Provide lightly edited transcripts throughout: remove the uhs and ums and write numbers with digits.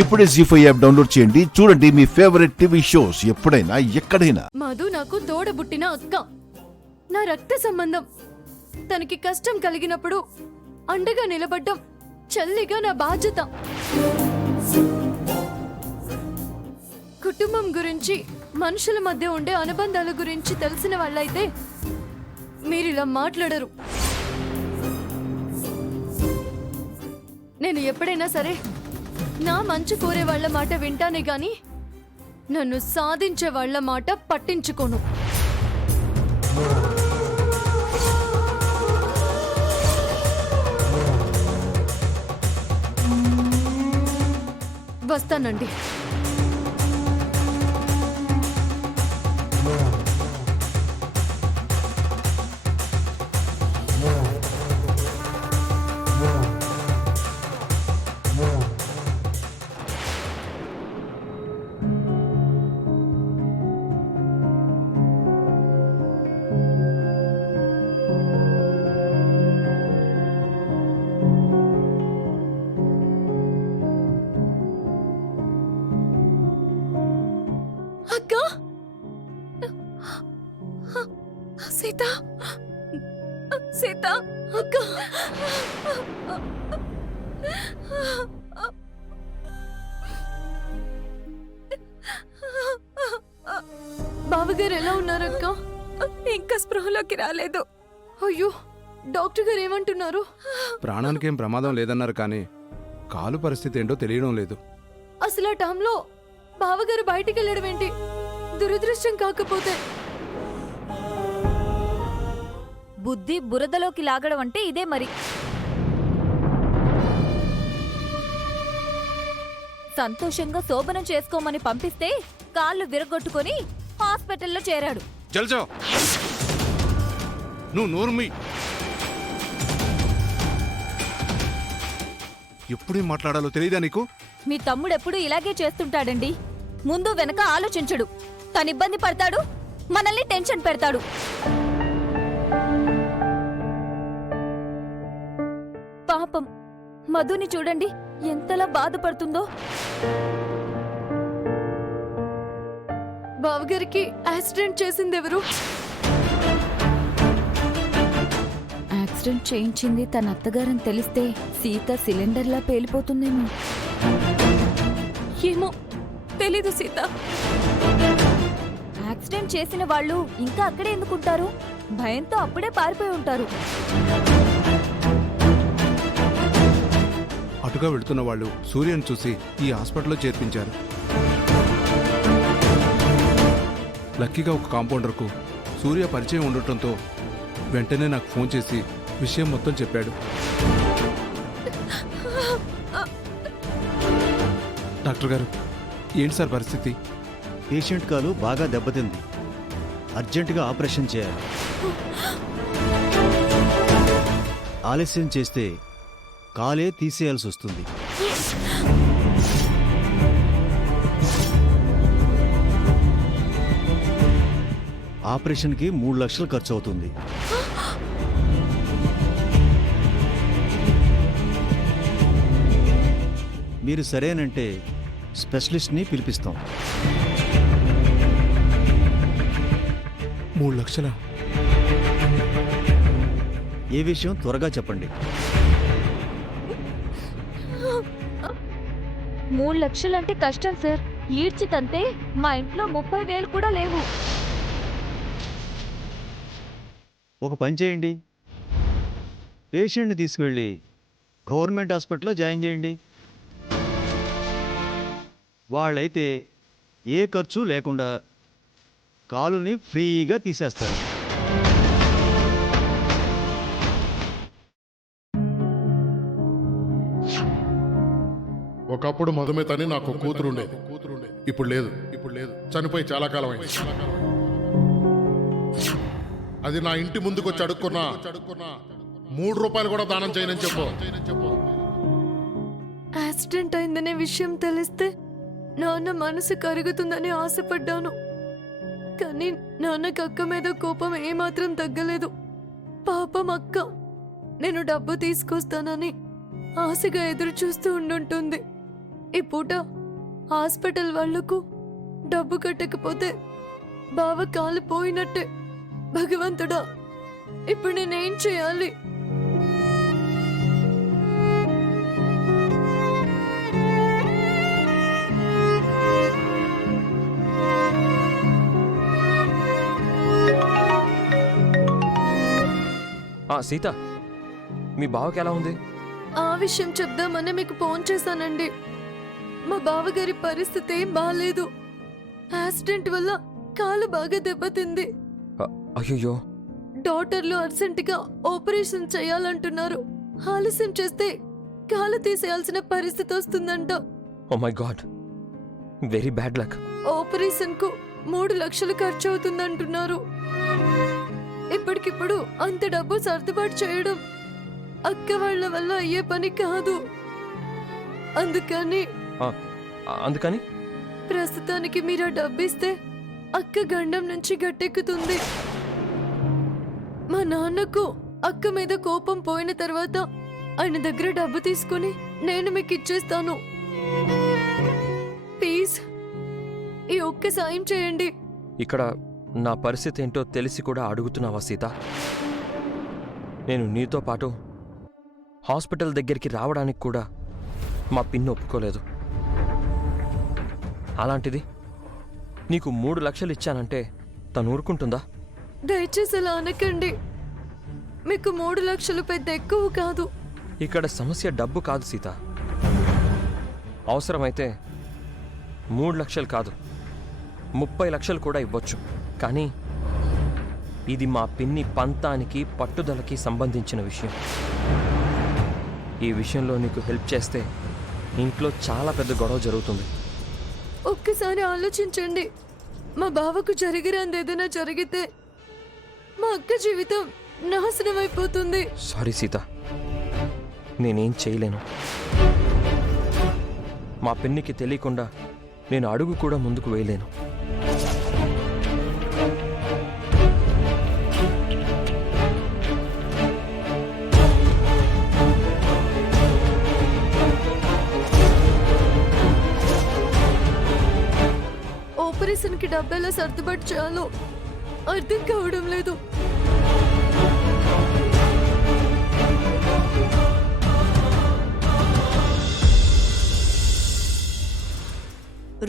ఇప్పుడే జీ5 app download చేయండి. చూడండి మీ ఫేవరెట్ టీవీ షోస్ ఎప్పుడైనా ఎక్కడైనా. మధు నాకు తోడబుట్టిన అక్క, నా రక్త సంబంధం. తనకి కష్టం కలిగినప్పుడు అండగా నిలబడ్డం చెల్లిగా నా బాధ్యత. కుటుంబం గురించి, మనుషుల మధ్య ఉండే అనుబంధాల గురించి తెలిసిన వాళ్ళైతే మీరిలా మాట్లాడరు. నేను ఎప్పుడైనా సరే నా మంచి కోరే వాళ్ల మాట వింటానే గాని నన్ను సాధించే వాళ్ల మాట పట్టించుకోను. వస్తానండి. అక్క, సీత, సీత, అక్క. బావగారు ఎలా ఉన్నారక్క? ఇంకా స్పృహలోకి రాలేదు. అయ్యో, డాక్టర్ గారు ఏమంటున్నారు? ప్రాణానికేం ప్రమాదం లేదన్నారు, కానీ కాలు పరిస్థితి ఏంటో తెలియడం లేదు. అసలు ఆ టైంలో బావగారు బయటికి వెళ్ళడం ఏంటి? దురదృష్టం కాకపోతే. బుద్ధి బురదలోకి లాగడం అంటే ఇదే మరి. సంతోషంగా శోభనం చేసుకోమని పంపిస్తే కాళ్ళు విరగొట్టుకొని హాస్పిటల్లో చేరాడు. జల్జో, నువ్వు నోర్మి. ఎప్పుడేం మాట్లాడాలో తెలియదా నీకు? మీ తమ్ముడెప్పుడు ఇలాగే చేస్తుంటాడండి. ముందు వెనక ఆలోచించడు. తను ఇబ్బంది పడతాడు, మనల్ని టెన్షన్ పెడతాడు. పాపం మధుని చూడండి, ఎంతలా బాధపడుతుందో. బావగారికి యాక్సిడెంట్ చేసింది ఎవరు? యాక్సిడెంట్ చేయించింది తన అత్తగారని తెలిస్తే సీత సిలిండర్లా పేలిపోతుందేమో. ఏమో తెలీదు సీత. యాక్సిడెంట్ చేసిన వాళ్ళు ఇంకా అక్కడే ఎందుకుంటారు? భయంతో అప్పుడే పారిపోయి ఉంటారు. అటుగా వెళుతున్న వాళ్ళు సూర్యను చూసి ఈ హాస్పిటల్లో చేర్పించారు. లక్కీగా ఒక కాంపౌండర్కు సూర్య పరిచయం ఉండటంతో వెంటనే నాకు ఫోన్ చేసి విషయం మొత్తం చెప్పాడు. డాక్టర్ గారు, ఏంటి సార్ పరిస్థితి? పేషెంట్ కాలు బాగా దెబ్బతింది. అర్జెంటుగా ఆపరేషన్ చేయాలి. ఆలస్యం చేస్తే కాలే తీసేయాల్సి వస్తుంది. ఆపరేషన్కి 3 లక్షలు ఖర్చు అవుతుంది. మీరు సరేనంటే స్పెషలిస్ట్ని పిలిపిస్తాం. 3 లక్షలా? ఏ విషయం త్వరగా చెప్పండి. 3 లక్షలంటే కష్టం సార్. ఈడ్చితంతే మా ఇంట్లో 30,000 కూడా లేవు. ఒక పని చేయండి, పేషెంట్ని తీసుకువెళ్ళి గవర్నమెంట్ హాస్పిటల్లో జాయిన్ చేయండి. వాళ్ళైతే ఏ ఖర్చు లేకుండా కాలుని ఫ్రీగా తీసేస్తారు. ఒకప్పుడు మధుమితని నాకు కూతురు ఉండేది. ఇప్పుడు లేదు. చనిపోయి చాలా కాలం అయింది. అది నా ఇంటి ముందుకు వచ్చి అడుక్కున్నా 3 రూపాయలు కూడా దానం చేయనని చెప్పు. యాక్సిడెంట్ అయిందనే విషయం తెలిస్తే నాన్న మనసు కరుగుతుందని ఆశపడ్డాను. కానీ నాన్నకు అక్క మీద కోపం ఏమాత్రం తగ్గలేదు. పాపం అక్క నేను డబ్బు తీసుకొస్తానని ఆశగా ఎదురు చూస్తూ ఉండుంటుంది. ఈ పూట హాస్పిటల్ వాళ్లకు డబ్బు కట్టకపోతే బావ కాలు పోయినట్టే. భగవంతుడా, ఇప్పుడు నేనేం చేయాలి? సీత, మీ బావకి ఎలా ఉంది? ఆ విషయం చెప్దామని మీకు ఫోన్ చేశానండి. మా బావగారి పరిస్థితి ఏం బాగాలేదు. యాక్సిడెంట్ వల్ల కాలు బాగా దెబ్బతింది. అయ్యో, డాక్టర్లు అర్జెంటుగా ఆపరేషన్ చేయాలంటున్నారు. ఆలస్యం చేస్తే కాలు తీసేయాల్సిన పరిస్థితి వస్తుందంట. Oh my God, very bad luck. Operation కు 3 లక్షలు ఖర్చు అవుతుందంటున్నారు. ఇప్పటికిప్పుడు అంత డబ్బు సర్దుబాటు చేయడం అక్క వాళ్ళ వల్ల అయ్యే పని కాదు. అందుకని ప్రస్తుతానికి మీరు ఆ డబ్బు ఇస్తే అక్క గండం నుంచి గట్టెక్కుతుంది. మా నాన్నకు అక్క మీద కోపం పోయిన తర్వాత ఆయన దగ్గర డబ్బు తీసుకుని నేను మీకు ఇచ్చేస్తాను. ప్లీజ్, ఈ ఒక్క సాయం చేయండి. ఇక్కడ నా పరిస్థితి ఏంటో తెలిసి కూడా అడుగుతున్నావా సీత? నేను నీతో పాటు హాస్పిటల్ దగ్గరికి రావడానికి కూడా మా పిన్ని ఒప్పుకోలేదు. అలాంటిది నీకు 3 లక్షలు ఇచ్చానంటే తను ఊరుకుంటుందా? దయచేసి అలా అనకండి. మీకు 3 లక్షలు పెద్ద ఎక్కువ కాదు. ఇక్కడ సమస్య డబ్బు కాదు సీత. అవసరమైతే 3 లక్షలు కాదు, 30 లక్షలు కూడా ఇవ్వచ్చు. కానీ ఇది మా పిన్ని పంతానికి, పట్టుదలకి సంబంధించిన విషయం. ఈ విషయంలో నీకు హెల్ప్ చేస్తే ఇంట్లో చాలా పెద్ద గొడవ జరుగుతుంది. ఒక్కసారి ఆలోచించండి. మా బావకు జరిగినంది ఏదైనా జరిగితే మా అక్క జీవితం నాశనం అయిపోతుంది. సారీ సీత, నేనేం చేయలేను. మా పిన్నికి తెలియకుండా నేను అడుగు కూడా ముందుకు వేయలేను. ఆపరేషన్ కి డబ్బెలా సర్దుబాటు చేయాలో అర్థం కావడం లేదు.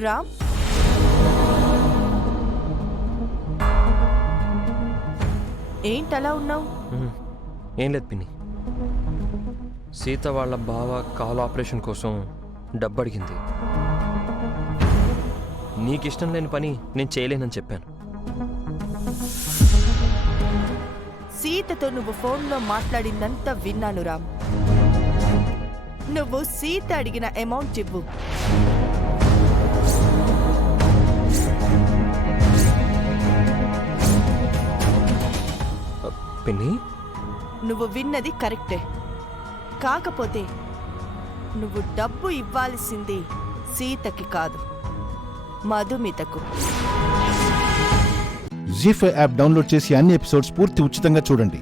రామ్, ఏంటలా ఉన్నావు? ఏం లేదు పిన్ని, సీత వాళ్ళ బావ కాలు ఆపరేషన్ కోసం డబ్బు అడిగింది. నీకిష్టం లేని పని నేను చేయలేనని చెప్పాను. సీతతో నువ్వు ఫోన్లో మాట్లాడిందంతా విన్నాను రామ్. నువ్వు సీత అడిగిన అమౌంట్ ఇవ్వు. పిన్ని, నువ్వు విన్నది కరెక్టే. కాకపోతే నువ్వు డబ్బు ఇవ్వాల్సింది సీతకి కాదు, మధుమితకు. జీ5 యాప్ డౌన్లోడ్ చేసి అన్ని ఎపిసోడ్స్ పూర్తి ఉచితంగా చూడండి.